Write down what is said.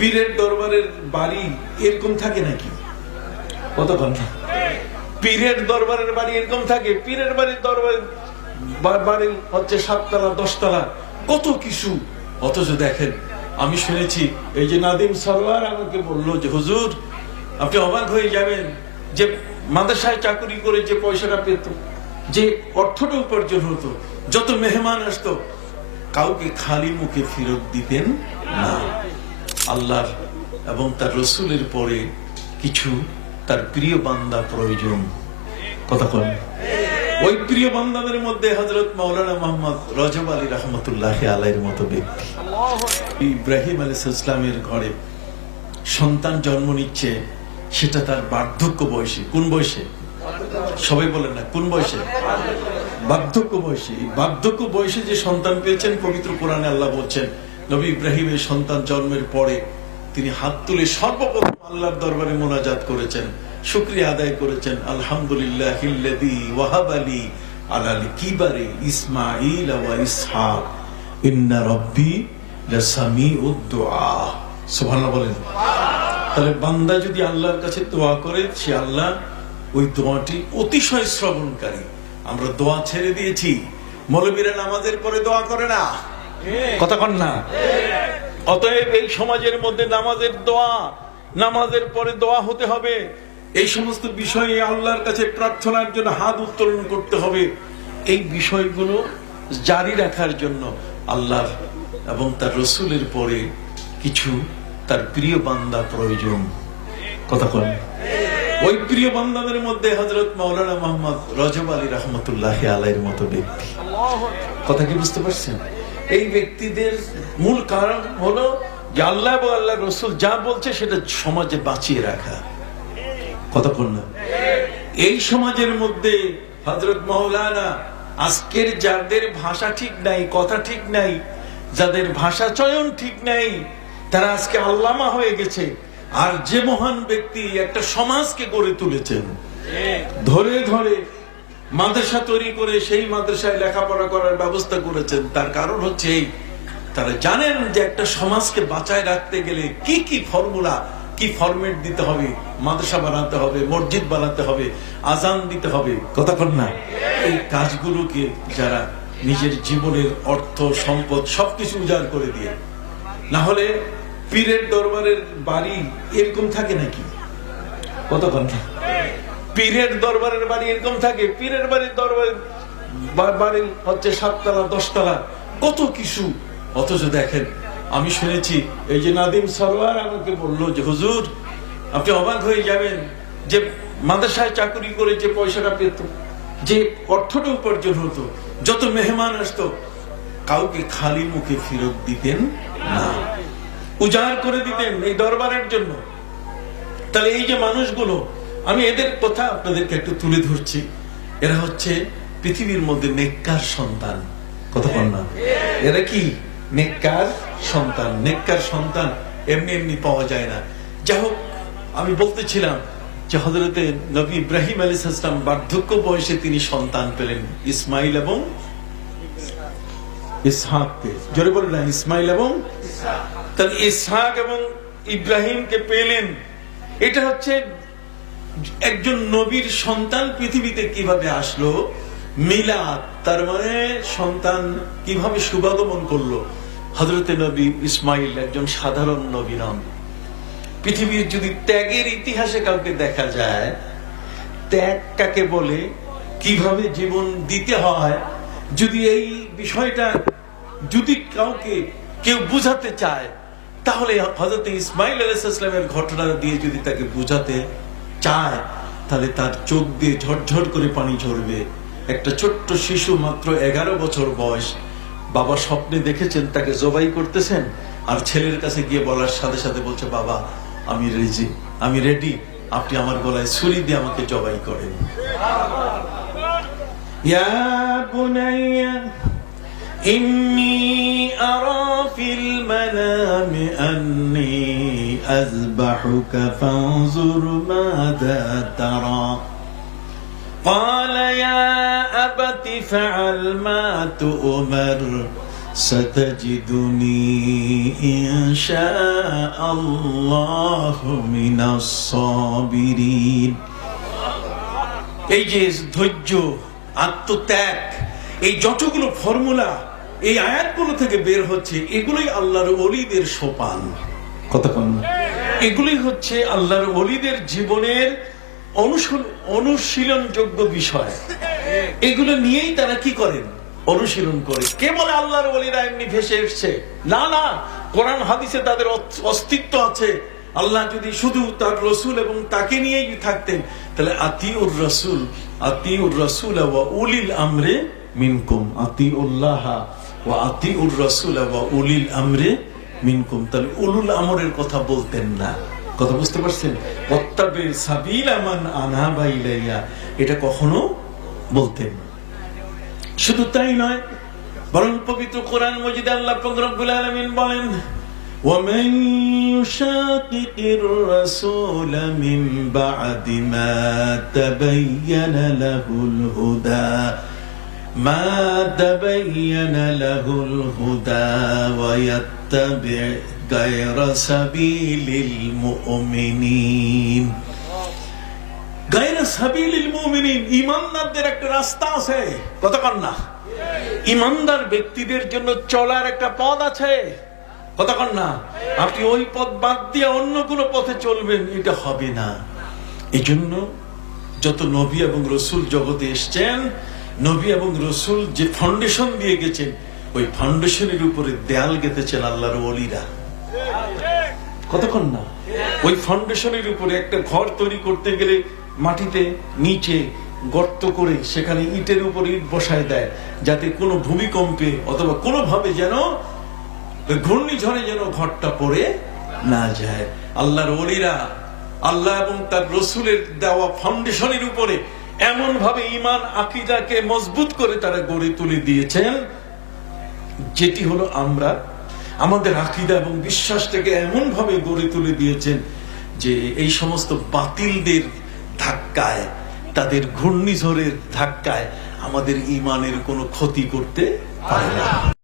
পীরের দরবারের বাড়ি এরকম থাকে নাকি? কতক্ষণ? পীরের দরবারের বাড়ি এরকম থাকে? পীরের বাড়ির দরবারের বাড়ি হচ্ছে সাততলা, দশতলা, কত কিছু? অথচ দেখেন, আমি শুনেছি, এই যে নাদিম সরওয়ার আমাকে বলল যে, হুজুর, আপনি অবাক হয়ে যাবেন যে মাদ্রাসায় চাকরি করে যে পয়সাটা পেত, যে অর্থটা উপার্জন হতো, যত মেহমান আসতো, কাউকে খালি মুখে ফেরত দিতেন না। আল্লাহর এবং তার রসুলের পরে কিছু তার প্রিয় বান্দা প্রয়োজন। কথা কন। ওই প্রিয় বান্দাদের মধ্যে হজরত মৌলানা মোহাম্মদ রজব আলী রহমতুল্লাহ আলাইয়ের মতো ব্যক্তি। ইব্রাহিম আলী ইসলামের ঘরে সন্তান জন্ম নিচ্ছে, সেটা তার বার্ধক্য বয়সে। কোন বয়সে? সবাই বলেন না, কোন বয়সে? বার্ধক্য বয়সে। বার্ধক্য বয়সে যে সন্তান পেয়েছেন, পবিত্র কোরআনে আল্লাহ বলছেন নবী ইব্রাহিমের সন্তান জন্মের পরে তিনি হাত তুলে সর্বপ্রথম আল্লাহর দরবারে মোনাজাত করেছেন, শুক্রিয়া আদায় করেছেন। আলহামদুলিল্লাহ ওয়াহাব আলী আলাল কিবারে ইসমাইল ওয়া ইসহাক। ইন্না রব্বি সুবহানাল্লাহ বলেন। তাহলে বান্দা যদি আল্লাহর কাছে দোয়া করে, সে আল্লাহ ওই দোয়াটি অতিশয় শ্রবণকারী। আমরা দোয়া ছেড়ে দিয়েছি। মৌলবীরা নামাজের পরে দোয়া করে না। কথা কন না। অতএব এই সমাজের মধ্যে নামাজের দোয়া, নামাজের পরে দোয়া হতে হবে। এই সমস্ত বিষয়ে আল্লাহর কাছে প্রার্থনার জন্য হাত উত্তোলন করতে হবে। এই বিষয়গুলো জারি রাখার জন্য আল্লাহর এবং তার রসুলের পরে কিছু তার প্রিয় বান্দা প্রয়োজন। কথা কন। ওই প্রিয় বান্দাদের মধ্যে হজরত মৌলানা মোহাম্মদ রজব আলী রহমতুল্লাহ আলাইয়ের মতো ব্যক্তি। কথা কি বুঝতে পারছেন? এই ব্যক্তিদের মূল কারণ হলো যে আল্লাহ এবং আল্লাহ রসুল যা বলছে সেটা সমাজে বাঁচিয়ে রাখা। কতক্ষণ না। এই সমাজের মধ্যে হজরত মৌলানা আজকের যাদের ভাষা ঠিক নাই, কথা ঠিক নাই, যাদের ভাষা চয়ন ঠিক নাই, তারা আজকে আল্লামা হয়ে গেছে। আর যে মহান ব্যক্তি একটা সমাজকে গড়ে তুলেছেন। ধরে ধরে মাদ্রাসা তৈরি করে সেই মাদ্রাসায় লেখাপড়া করার ব্যবস্থা করেছেন। তার কারণ হচ্ছে এই, তারা জানেন যে একটা সমাজকে বাঁচায় রাখতে গেলে কি কি ফর্মুলা, কি ফরম্যাট দিতে হবে, মাদ্রাসা বানাতে হবে, মসজিদ বানাতে হবে, আজান দিতে হবে কতক্ষণ না? এই কাজগুলোকে যারা নিজের জীবনের অর্থ, সম্পদ সবকিছু উজাড় করে দিয়ে, না হলে পীরের দরবারের বাড়ি এরকম থাকে নাকি? কতক্ষণ না? পীরের দরবারের বাড়ি এরকম থাকে। পীরের বাড়ির দরবারের বা- বাড়ি হচ্ছে সাততলা, দশতলা, কত কিছু। অথচ দেখেন, আমি শুনেছি, এই যে নাদিম সরওয়ার আমাকে বলল যে, হুজুর, আপনি অবাক হয়ে যাবেন যে মাদ্রাসায় চাকরি করে যে পয়সাটা পেত, যে অর্থটা উপার্জন হতো, যত মেহমান আসতো, কাউকে খালি মুখে ফেরত দিতেন না। উজাড় করে দিতেন এই দরবারের জন্য। তাহলে এই যে মানুষগুলো আমি এদের কথা আপনাদেরকে একটু তুলে ধরছি। এরা হচ্ছে পৃথিবীর মধ্যে নেককার সন্তান। বল না। এরা কি? নেককার সন্তান। নেককার সন্তান এমনি এমনি পাওয়া যায় না। যাই হোক, আমি বলতেছিলাম যে হজরতে নবী ইব্রাহিম আলী ইসলাম বার্ধক্য বয়সে তিনি সন্তান পেলেন। ইসমাইল এবং ইসহাককে। জোরে বললেন ইসমাইল এবং তাহলে ইসহাক এবং ইব্রাহিমকে পেলেন। এটা হচ্ছে একজন নবীর সন্তান পৃথিবীতে কীভাবে আসলো? মিলাদ, তার মানে সন্তান কীভাবে শুভাগমন করল? হজরতে নবী ইসমাইল একজন সাধারণ নবী নন। পৃথিবীর যদি ত্যাগের ইতিহাসে কাউকে দেখা যায়, ত্যাগ কাকে বলে? কীভাবে জীবন দিতে হয়? যদি এই বিষয়টা যদি কাউকে কেউ বুঝাতে চায়, তাহলে হজরত ইসমাইল আলাইসালামের ঘটনা দিয়ে যদি তাকে বুঝাতে চায়, তাহলে তার চোখ দিয়ে ঝরঝর করে পানি ঝরবে। একটা ছোট্ট শিশু মাত্র এগারো বছর বয়স। বাবা স্বপ্নে দেখেছেন তাকে জবাই করতেছেন, আর ছেলের কাছে গিয়ে বলার সাথে সাথে বলছে, বাবা, আমি রেজি, আমি রেডি, আপনি আমার গলায় ছুরি দিয়ে আমাকে জবাই করেন। ইয়া বুনাইয়া, ইন্নী আর أذبحك فانظر ماذا ترى قال يا أبت فعل ما تؤمر ستجدني إن شاء الله من الصابرين এই যে ধৈর্য আত্মত্যাগ এই যতগুলো ফর্মুলা এই আয়াতগুলো থেকে বের হচ্ছে এগুলোই আল্লাহর অলিদের সোপান কতক্ষণ এগুলোই হচ্ছে আল্লাহর অলিদের জীবনের অনুশীল- অনুশীলনযোগ্য বিষয়। এগুলো নিয়েই তারা কি করেন? অনুশীলন করে। কে বলে আল্লাহর অলিরা এমনি ভেসে এসছে? না না, কোরআন, হাদিসে তাদের অস্তিত্ব আছে। আল্লাহ যদি শুধু তার রসুল এবং তাকে নিয়েই থাকতেন, তাহলে আতিউর রসুল আতিউর রসুল উলিল আমরে মিনকুম। আতিউল্লাহ ওয়া আতিউর রসুল ওয়া উলিল আমরে মিনকুম তাহলে উলুল আমরের কথা বলতেন না কথা বুঝতে পারছেন ওয়াত্তাবে সাবিলা মান আনাবা ইলাইয়া এটা কখনো বলতেন না শুধু তাই নয় বরং পবিত্র কোরআন মজিদে আল্লাহ পাক রব্বুল আলামিন বলেন ومن يشاقق الرسول من بعد ما تبين له الهدى ما تبين له الهدى ويتبع غير سبيل المؤمنين গায়রা সাবিলিল মুমিনিন ইমানদারদের একটা রাস্তা আছে কতক্ষণ না ইমানদার ব্যক্তিদের জন্য চলার একটা পথ আছে কতক্ষণ না আপনি ওই পথ বাদ দিয়ে অন্য কোনো পথে চলবেন এটা হবে না এই জন্য যত নবী এবং রসুল জগতে এসছেন নবী এবং রসুল যে ফাউন্ডেশন দিয়ে গেছেন ওই ফাউন্ডেশনের উপরে দেয়াল গেতেছেন আল্লাহর অলিরা কতক্ষণ না? ওই ফাউন্ডেশনের উপরে একটা ঘর তৈরি করতে গেলে মাটিতে নিচে গর্ত করে সেখানে ইটের উপর ইট বসায় দেয়, যাতে কোনো ভূমিকম্পে অথবা কোনোভাবে যেন ঘূর্ণিঝড়ে যেন ঘরটা পড়ে না যায়। আল্লাহর অলিরা আল্লাহ এবং তার রসুলের দেওয়া ফাউন্ডেশনের উপরে এমন ভাবে ইমান আকিদাকে মজবুত করে তারা গড়ে তুলে দিয়েছেন। যেটি হলো আমরা আমাদের আকিদা এবং বিশ্বাসটাকে এমন ভাবে গড়ে তুলে দিয়েছেন যে এই সমস্ত বাতিলদের ধাক্কায়, তাদের ঘূর্ণিঝড়ের ধাক্কায় আমাদের ইমানের কোনো ক্ষতি করতে পারে না।